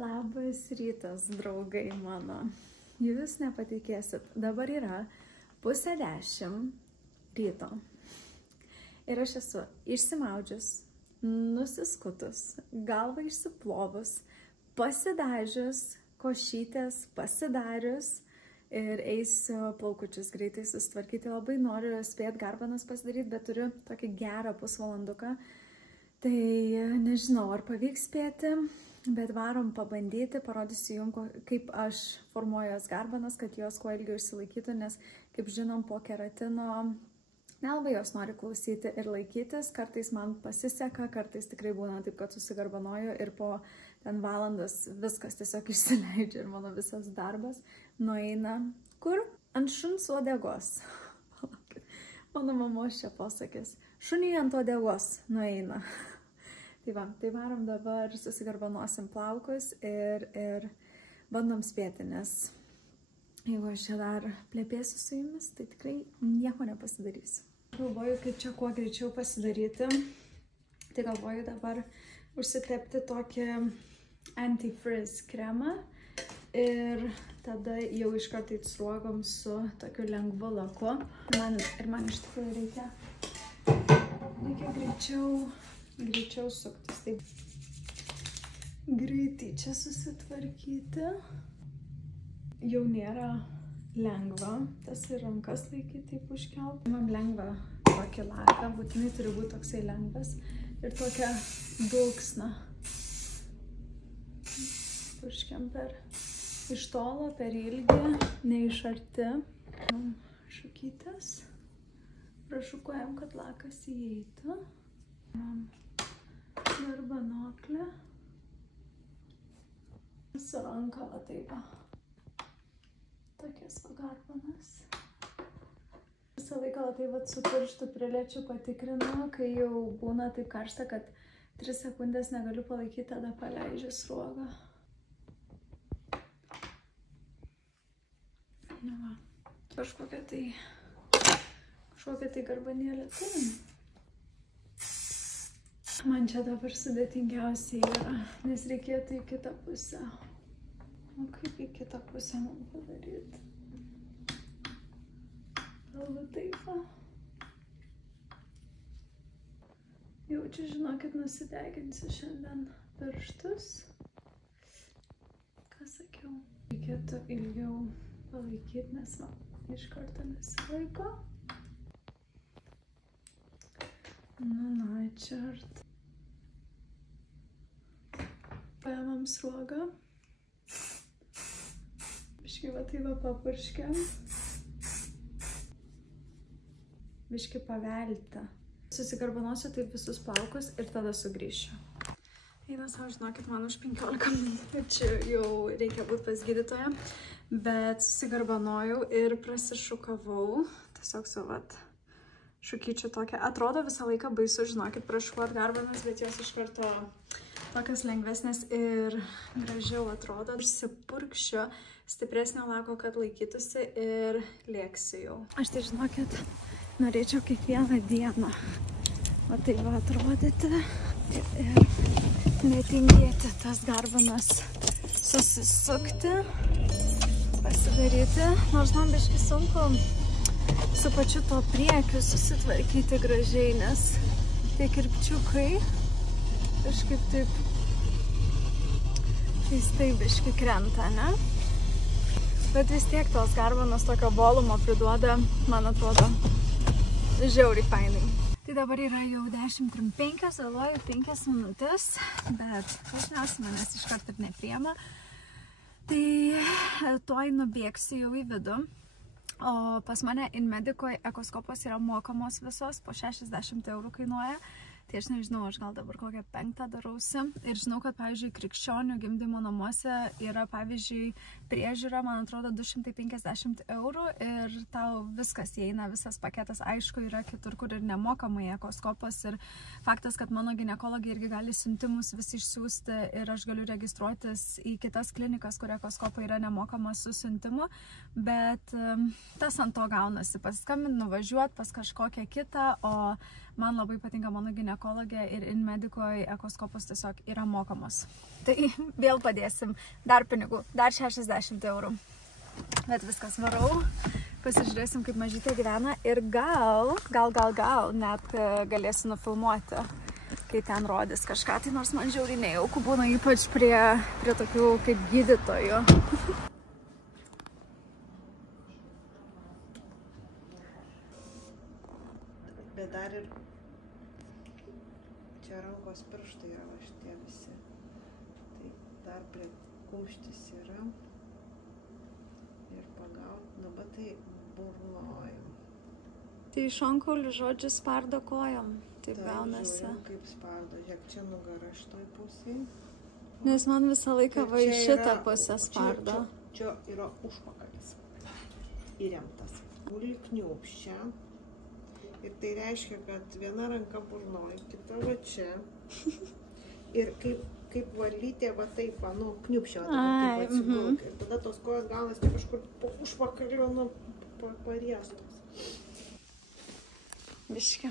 Labas rytas, draugai mano. Jūs nepatikėsit, dabar yra 9:30 ryto. Ir aš esu išsimaudžius, nusiskutus, galvą išsiplovus, pasidažius, košytės pasidarius ir eisiu plaukučius greitai susitvarkyti. Labai noriu spėti garbanas pasidaryti, bet turiu tokį gerą pusvalanduką. Tai nežinau, ar pavyks spėti, bet varom pabandyti, parodysiu jums, kaip aš formuoju jos garbanas, kad jos kuo ilgiau išsilaikytų, nes, kaip žinom, po keratino nelabai jos nori klausyti ir laikytis. Kartais man pasiseka, kartais tikrai būna taip, kad susigarbanoju ir po ten valandas viskas tiesiog išsileidžia ir mano visas darbas nueina kur? Ant šuns uodegos. Mano mamos čia posakis. Šuniui ant uodegos nueina. Tai varom dabar, susigarbanosim plaukus ir bandom spėti, nes jeigu aš čia dar plepėsiu su jumis, tai tikrai nieko nepasidarysiu. Galvoju, kaip čia kuo greičiau pasidaryti. Tai galvoju dabar užsitepti tokį anti-frizz kremą ir tada jau iš karto įsruogom su tokiu lengvu laku. Man iš tikrųjų reikia greičiau suktis. Taip. Greitai čia susitvarkyti. Jau nėra lengva tas ir rankas laikyti taip užkelt. Man lengva tokį laką, būtinai turi būti toksai lengvas ir tokia dulksna. Purškiam iš tolo, per ilgį, ne iš arti. Šukytės. Prašukuojam, kad lakas įeitų. Garbanoklė. Su ranka, va taip. Tokias va garbanas. Visą laiką va taip su pirštu priliečiu patikrinu, kai jau būna taip karšta, kad 3 sekundės negaliu palaikyti, tada paleidžiu sruogą. Nu va, kažkokią tai garbanėlę turim. Man čia dabar sudėtingiausiai yra, nes reikėtų į kitą pusę. O kaip į kitą pusę man padaryti? Galva taip va. Jaučiu, žinokit, nusideginsiu šiandien pirštus. Ką sakiau? Reikėtų ilgiau palaikyti, nes man iš karto nesilaiko. Na, čert. Paėmam sruogą. Biškį va tai va papurškiam. Biškį pavelti. Susigarbanosiu taip visus plaukus ir tada sugrįšiu. Eina savo, žinokit, man už 15 minučių jau reikia būti pas gydytoją, bet susigarbanojau ir prasišukavau. Tiesiog su vat šukyčių tokia. Atrodo visą laiką baisu, žinokit, prašukuot garbanas, bet jos iš karto tokias lengvesnės ir gražiau atrodo. Užsipurkščiu stipresnio lako, kad laikytųsi ir lėksiu jau. Aš tai, žinokit, norėčiau kiekvieną dieną va taip va atrodyti ir netingėti tas garbanas susisukti, pasidaryti. Nors man biškai sunku su pačiu to priekiu susitvarkyti gražiai, nes tie kirpčiukai kažkaip taip keistai biškai krenta, ne? Bet vis tiek tos garbanos tokio volumo priduoda, man atrodo, žiauriai fainai. Tai dabar yra jau 10:05, vėluoju 5 minutės, bet dažniausiai manęs iškart ir nepriema. Tai tuoj nubėgsiu jau į vidų. O pas mane Inmedikoje ekoskopos yra mokamos visos, po 60 eurų kainuoja. Tai aš nežinau, aš gal dabar kokią 5 darausi. Ir žinau, kad, pavyzdžiui, krikščionių gimdymo namuose yra, pavyzdžiui, priežiūra, man atrodo, 250 eurų ir tau viskas įeina, visas paketas. Aišku, yra kitur, kur ir nemokamai ekoskopas. Ir faktas, kad mano ginekologija irgi gali siuntimus visi išsiųsti ir aš galiu registruotis į kitas klinikas, kur ekoskopai yra nemokamas su siuntimu. Bet tas ant to gaunasi. Paskambint, nuvažiuoti pas kažkokią kitą, o man labai patinka mano ginekologija. ginekologė ir Inmedikoje ekoskopas tiesiog yra mokamas. Tai vėl padėsim dar pinigų, dar 60 eurų. Bet viskas, varau, pasižiūrėsim, kaip mažytė gyvena ir gal net galėsiu nufilmuoti, kai ten rodys kažką. Tai nors man žiauriai nejauku būna, ypač prie tokių kaip gydytojų. Bet dar ir čia rankos pirštai yra va šitie visi. Tai dar prie kumštis yra. Ir pagaut, dabar tai burnojam. Tai šonkaulių žodžiu spardo kojom. Taip gaunasi. Žiūrim, kaip spardo. Žiūrėk, čia nugara šitoj pusėj. Nes man visą laiką va į šitą pusę spardo. Čia yra užpakalis. Įremtas. Guli kniūpščia. Ir tai reiškia, kad viena ranka burnoj, kita va čia. Ir kaip valytė va taip, nu, kniūpščia, taip atsigulk. Ir tada tos kojos gaunasi kažkur po užpakalio, nu, pariestos. Biški.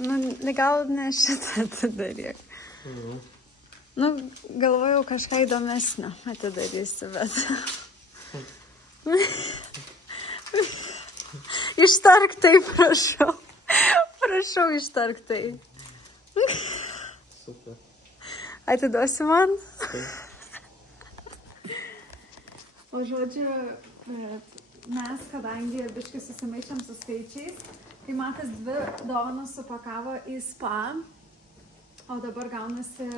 Nu, gal ne šitą atidaryk. Nu, galvojau kažką įdomesnio atidarysi, bet... Ištark tai, prašau. Prašau, ištark tai. Super. Atiduosi man? O žodžiu, mes, kadangi biškai susimaišėm su skaičiais, tai Matas 2 dovanas supakavo į spa, o dabar gaunasi,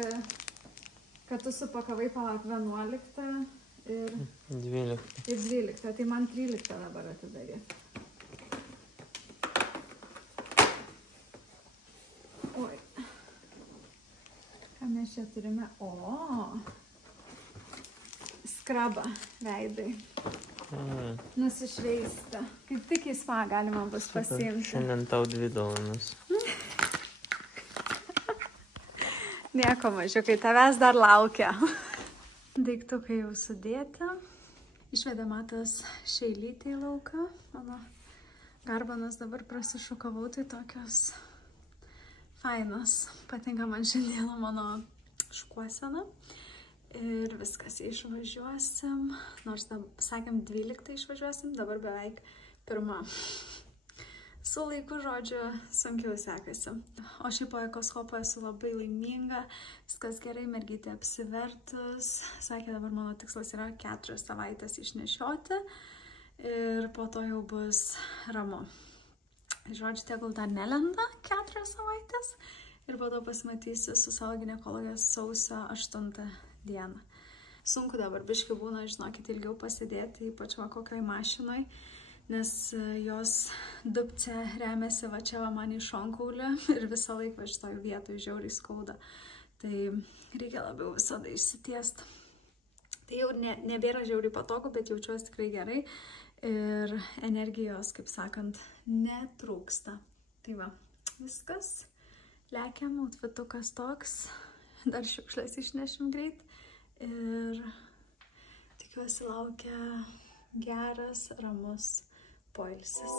kad tu supakavai palauk 11 ir 12. Tai man 13 dabar atidarė. Oi. Ką mes čia turime? O! Skrabą veidai. Nusišveisti. Kaip tik į spa galima bus pasiimti. Šiandien tau 2 dovanas. Nieko mažiukai, tavęs dar laukia. Daiktukai jau sudėti. Išvedė Matas šeilytę į lauką. Mano garbanas dabar prasišukavau, tai tokios fainos. Patinka man šiandieną mano šukuosena. Ir viskas, išvažiuosim. Nors sakėm 12 išvažiuosim, dabar beveik 1. Su laiku, žodžiu, sunkiau sekasi. O šiaip po ekoskopo esu labai laiminga. Viskas gerai, mergytė apsivertus. Sakė, dabar mano tikslas yra 4 savaitės išnešioti. Ir po to jau bus ramu. Žodžiu, tegul dar nelenda 4 savaitės. Ir po to pasimatysiu su savo ginekologės sausio 8 dieną. Sunku dabar biškai būna, žinokit, ilgiau pasidėti, ypač va kokioj mašinoj. Nes jos dubce remiasi va čia va man į šonkaulį ir visą laiką va šitoj vietoj žiauriai skauda. Tai reikia labiau visada išsitiesti. Tai jau nebėra žiauriai patogu, bet jaučiuosi tikrai gerai. Ir energijos, kaip sakant, netrūksta. Tai va, viskas. Lekiam, outfitukas toks. Dar šiukšlės išnešim greit. Ir tikiuosi laukia geras, ramus poilsis.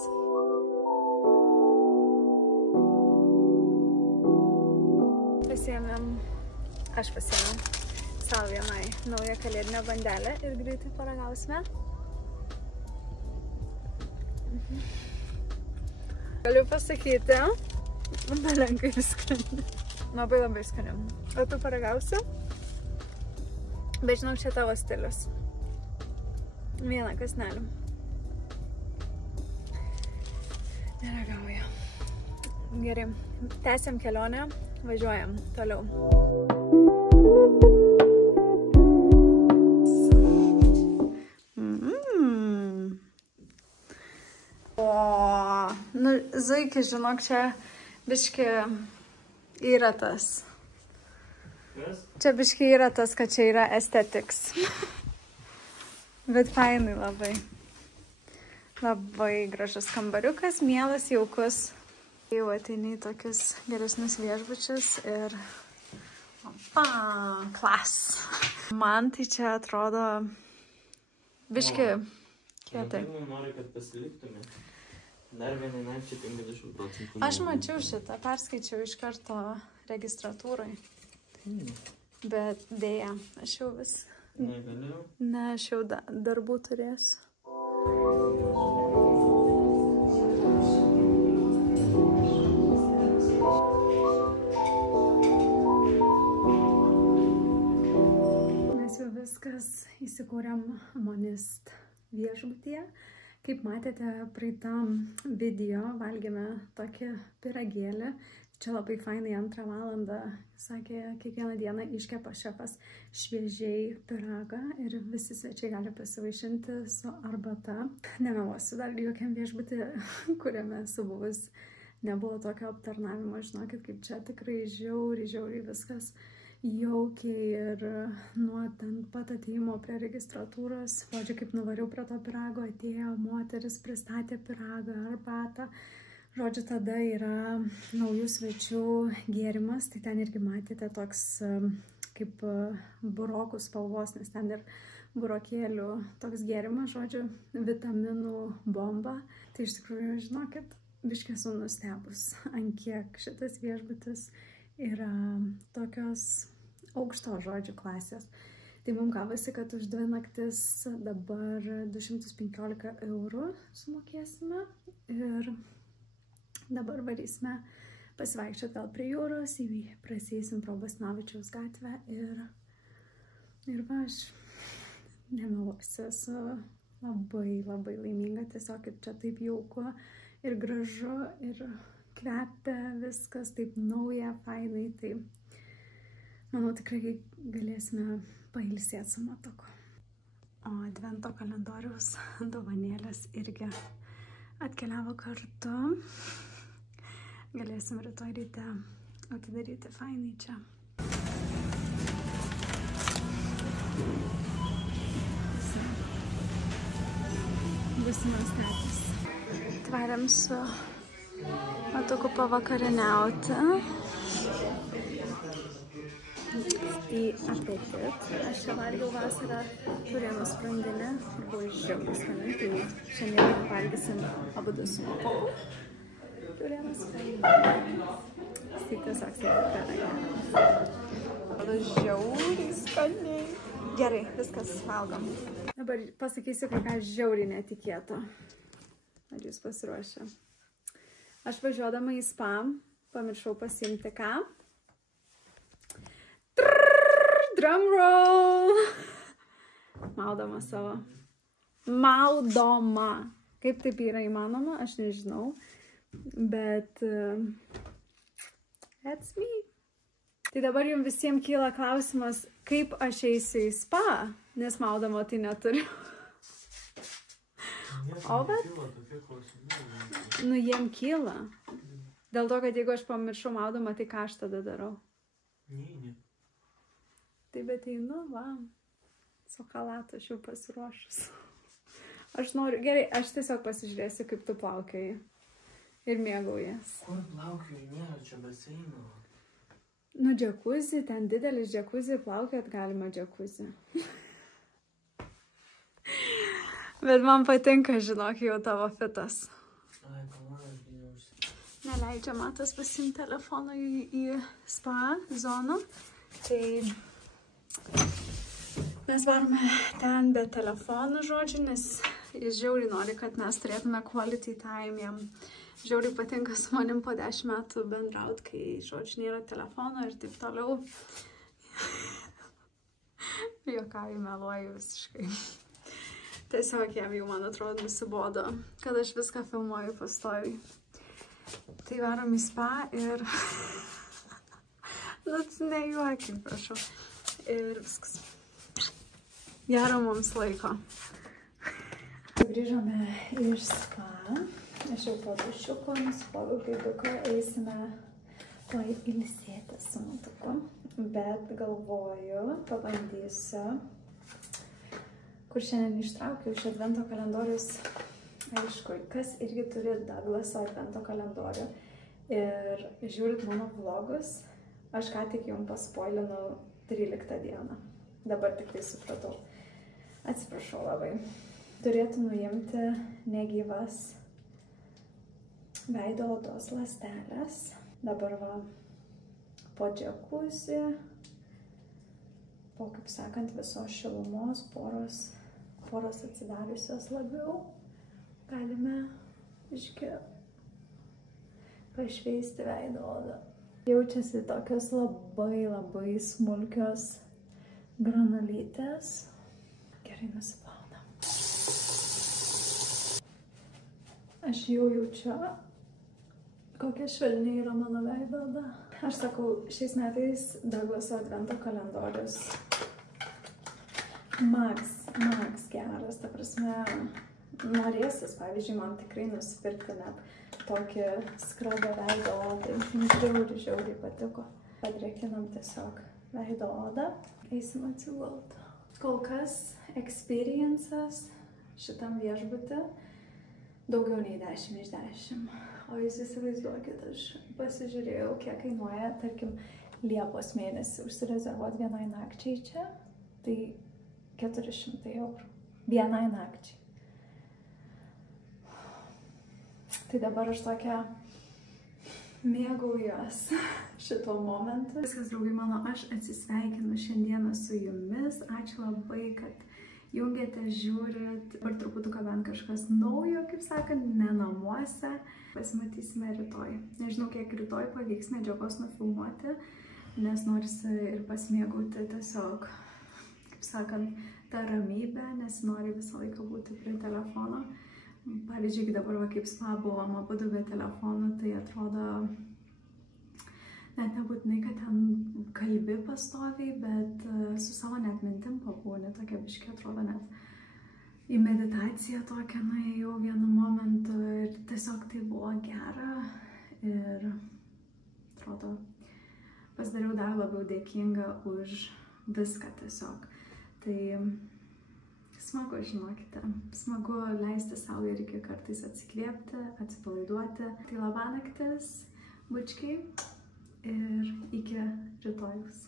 Aš pasiėmiau savo vienai naują kalėdinę bandelę ir greitai paragausime. Galiu pasakyti, nelenkai skani. Labai skani. O tu paragausi? Bet žinok, čia tavo stilius. Vieną kąsnelį. Neragauja. Gerai. Tęsiam kelionę. Važiuojam toliau. O, nu, Zuiki, žinok, čia biški yra tas. Čia biški yra tas, kad čia yra aesthetics. Bet fainai labai. Labai gražus kambariukas, mielas, jaukus. Jau ateini į tokius geresnius viešbučius ir... Opa, klas. Man tai čia atrodo biški kietai. Nori, kad pasiliktume. Dar vienai nakčiai 50%. Aš mačiau šitą, perskaičiau iš karto registratūrai. Bet dėja, aš jau vis... Negalėjau. Ne, aš jau darbų turėsiu. Mes jau viskas įsikūrėm Monist viešbutyje. Kaip matėte, praeitam video valgėme tokį pyragėlį. Čia labai fainai 2 valandą, sakė, kiekvieną dieną iškepa šefas šviežiai pyragą ir visi svečiai gali pasivaišinti su arbata. Nemeluosiu, dar jokiam viešbutį, kuriame esu buvus, nebuvo tokio aptarnavimo. Žinokit, kaip čia tikrai žiauriai viskas jaukiai ir nuo ten pat atėjimo prie registratūros. Žodžiu, kaip nuvariau prie to pyrago, atėjo moteris, pristatė pyragą, arbatą. Žodžiu, tada yra naujų svečių gėrimas, tai ten irgi matėte toks kaip burokų spalvos, nes ten ir burokėlių toks gėrimas, žodžiu, vitaminų bomba. Tai iš tikrųjų, žinokit, biškį esu nustebus, ant kiek šitas viešbutis yra tokios aukšto žodžių klasės. Tai mums gavosi, kad už 2 naktis dabar 215 eurų sumokėsime ir dabar varysime pasivaikščioti gal prie jūros, prasieisim pro Basanavičiaus gatvę ir va, aš nemeluosiu, esu labai laiminga, tiesiog ir čia taip jauku ir gražu ir kvepia viskas taip nauja, fainai, tai manau tikrai galėsime pailsėti su matuku. O advento kalendoriaus dovanėlės irgi atkeliavo kartu. Galėsim rytoj ryte atidaryti fainai čia. Būsimas tetis. Tvariam su matuku pavakarieniauti. Į apetit. Aš čia valgiau vasarą turėjau sprandinę ir buvo žiauriai skanu, tai šiandien valgysim abudu su matuku. Turėjau sprandinę. Tai tiesiog sėdė žiauriai skaniai. Gerai, viskas valgom. Dabar pasakysiu, ką žiauriai netikėto. Ar jūs pasiruošę? Aš važiuodama į spa pamiršau pasiimti ką? Drumroll! Maudoma savo. Maudoma! Kaip taip yra įmanoma, aš nežinau. Bet that's me. Tai dabar jums visiems kyla klausimas, kaip aš eisiu į spa, nes maudamo tai neturiu. O bet? Nu, jiem kyla. Dėl to, kad jeigu aš pamiršau maudamą, tai ką aš tada darau? Ne. Tai bet einu, va, su chalatu aš jau pasiruošus. Aš noriu, gerai, aš tiesiog pasižiūrėsiu, kaip tu plaukioji. Ir mėgaujas. Kur plaukioji? Nėra čia baseino. Nu, džekuzi, ten didelis džekuzi, plaukiot galima džekuzi. Bet man patinka, žinok, jau tavo fitas. Ai, palauk, bijausi. Neleidžia Matas pasiimti telefoną į spa zoną. Tai mes varome ten be telefonų, žodžiu, nes jis žiauriai nori, kad mes turėtume quality time. Jam žiauriai patinka su manim po 10 metų bendraut, kai, žodžiu, nėra telefono ir taip toliau. Juokauju, meluoju visiškai. Tiesiog jam jau, man atrodo, nusibodo, kad aš viską filmuoju pastoviai. Tai varom į spa ir... Nu, nejuokim, prašau. Ir viskas. Gero mums laiko. Grįžome iš spa. Aš jau po dušiuko nusipoviau gaiduką. Eisime tuoj ilsėti su matuku. Bet galvoju, pabandysiu, kur šiandien ištraukiau iš advento kalendorius. Aišku, kas irgi turi Douglaso advento kalendorių ir žiūrit mano vlogus, aš ką tik jums paspoilinau 13 dieną. Dabar tik tai supratau. Atsiprašau labai. Turėtų nuimti negyvas veido odos ląstelės. Dabar va, po džekuzi, po, kaip sakant, visos šilumos, poros atsidariusios labiau, galime pašveisti veido odą. Jaučiasi tokios labai smulkios granulytės. Gerai nusiplaunam. Aš jau jaučiu, kokia švelniai yra mano veido oda. Aš sakau, šiais metais Douglaso advento kalendorius max geras. Ta prasme, norėsis, pavyzdžiui, man tikrai nusipirkti net tokį skrabą veido odai. Žiauriai patiko. Padrėkinam tiesiog veido odą. Eisim atsigult. Kol kas experiences šitam viešbutį daugiau nei 10 iš 10. O jūs įsivaizduokit, aš pasižiūrėjau, kiek kainuoja, tarkim, Liepos mėnesį užsirezervuoti vienai nakčiai čia, tai 400 eurų. Vienai nakčiai. Tai dabar aš tokia mėgaujuos šito momentu. Viskas, draugai mano, aš atsisveikinu šiandieną su jumis. Ačiū labai, kad jungiate, žiūrit. Ir truputuką bent kažkas naujo, kaip sakant, ne namuose. Pasimatysime rytoj. Nežinau, kiek rytoj pavyks medžiagos nufilmuoti, nes norisi ir pasimėgauti tiesiog, kaip sakant, tą ramybę, nes nori visą laiką būti prie telefono. Pavyzdžiui, dabar va, kaip spa buvom abudu be telefonų, tai atrodo net nebūtinai, kad ten kalbi pastoviai, bet su savo net mintim pabūni, tokia biškė atrodo net į meditaciją tokią nuėjau vienu momentu ir tiesiog tai buvo gera ir atrodo pasidariau dar labiau dėkinga už viską tiesiog. Tai smagu, žinokite, smagu leisti sau irgi kartais atsikvėpti, atsipalaiduoti. Tai labanaktis, bučkiai, ir iki rytojaus.